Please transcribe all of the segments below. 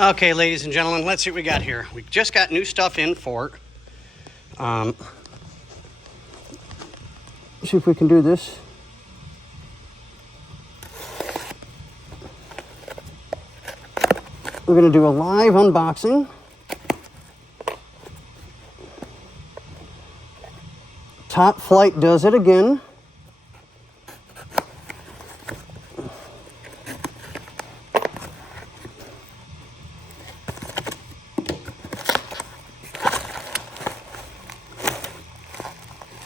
Okay, ladies and gentlemen, let's see what we got here. We just got new stuff in for see if we can do this. We're going to do a live unboxing. Top Flight does it again.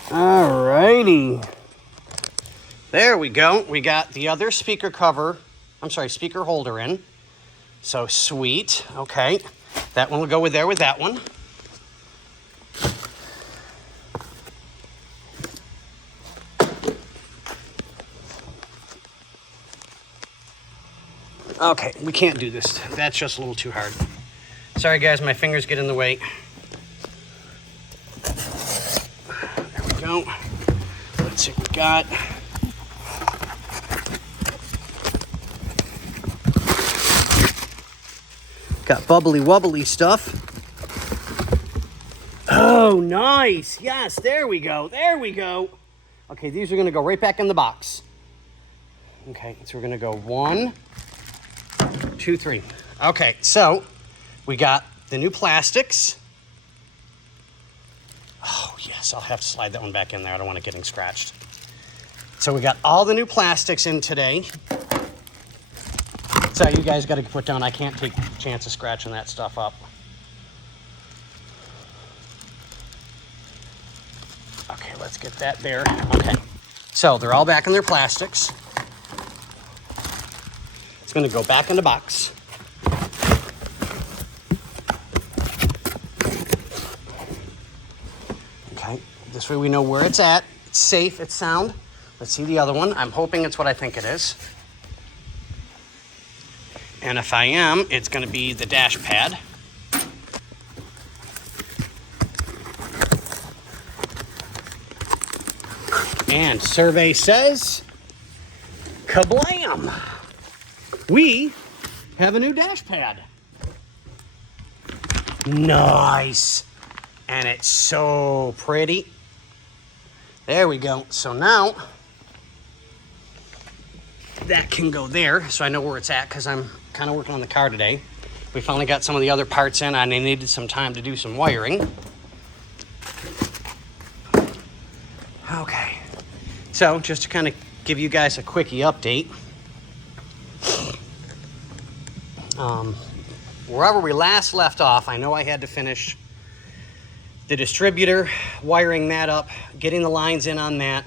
Alrighty. There we go. We got the other speaker speaker holder in. So sweet. Okay. That one will go with there with that one. Okay, we can't do this. That's just a little too hard. Sorry guys, my fingers get in the way. There we go. Let's see what we got. Got bubbly wobbly stuff. Oh, nice. Yes, there we go. There we go. Okay, these are going to go right back in the box. Okay, so we're going to go 1, 2, 3. Okay, so we got the new plastics. Oh, yes, I'll have to slide that one back in there. I don't want it getting scratched. So we got all the new plastics in today. So you guys got to put down, I can't take a chance of scratching that stuff up. Okay, let's get that there. Okay, so they're all back in their plastics. It's going to go back in the box. Okay, this way we know where it's at. It's safe, it's sound. Let's see the other one. I'm hoping it's what I think it is. And if I am, it's going to be the dash pad. And survey says, kablam! We have a new dash pad. Nice. And it's so pretty. There we go. So now that can go there, so I know where it's at because I'm kind of working on the car today. We finally got some of the other parts in, and I needed some time to do some wiring. Okay, so just to kind of give you guys a quickie update. Wherever we last left off, I know I had to finish the distributor, wiring that up, getting the lines in on that,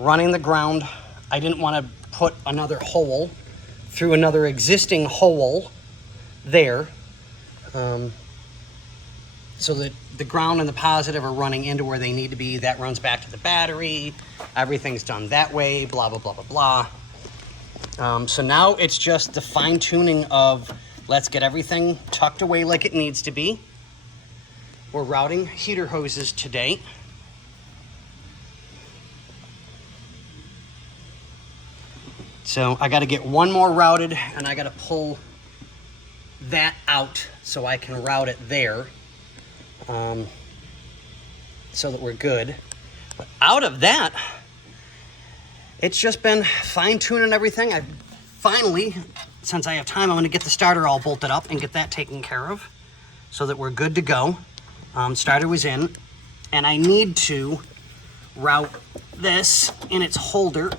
running the ground. I didn't want to put another hole through another existing hole there, so that the ground and the positive are running into where they need to be. That runs back to the battery. Everything's done that way, blah, blah, blah, blah, blah. So now it's just the fine tuning of let's get everything tucked away like it needs to be. We're routing heater hoses today. So I got to get one more routed, and I got to pull that out so I can route it there, so that we're good. But out of that, it's just been fine-tuning everything. I finally, since I have time, I'm going to get the starter all bolted up and get that taken care of so that we're good to go. Starter was in, and I need to route this in its holder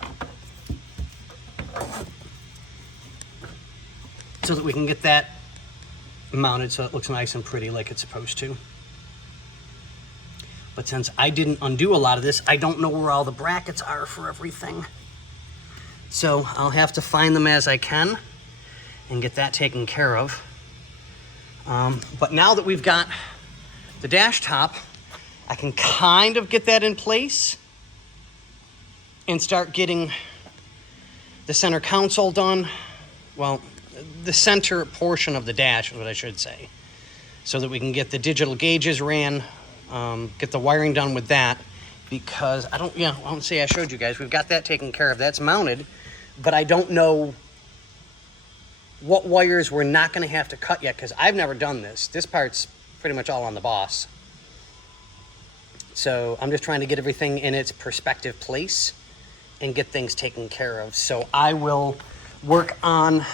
so that we can get that mounted so it looks nice and pretty like it's supposed to. But since I didn't undo a lot of this, I don't know where all the brackets are for everything. So I'll have to find them as I can and get that taken care of. But now that we've got the dash top, I can kind of get that in place and start getting the center console done. Well, the center portion of the dash is what I should say, so that we can get the digital gauges ran, get the wiring done with that, because I don't say I showed you guys. We've got that taken care of. That's mounted, but I don't know what wires we're not going to have to cut yet, because I've never done this. This part's pretty much all on the boss. So I'm just trying to get everything in its perspective place and get things taken care of. So I will work on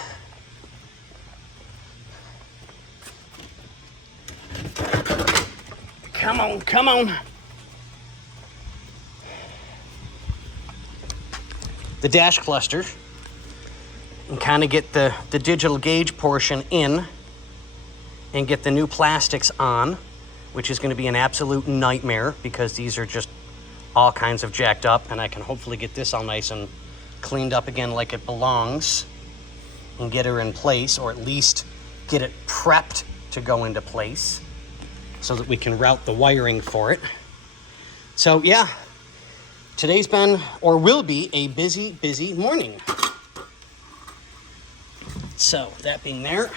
come on. The dash cluster and kind of get the digital gauge portion in and get the new plastics on, which is going to be an absolute nightmare because these are just all kinds of jacked up, and I can hopefully get this all nice and cleaned up again like it belongs and get her in place, or at least get it prepped to go into place so that we can route the wiring for it. So yeah, today's been, or will be, a busy morning. So that being there,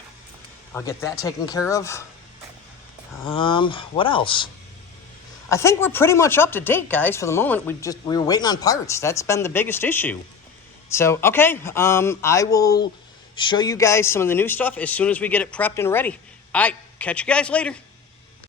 I'll get that taken care of. What else? I think we're pretty much up to date, guys, for the moment. We were waiting on parts. That's been the biggest issue. So, okay, I will show you guys some of the new stuff as soon as we get it prepped and ready. All right, catch you guys later.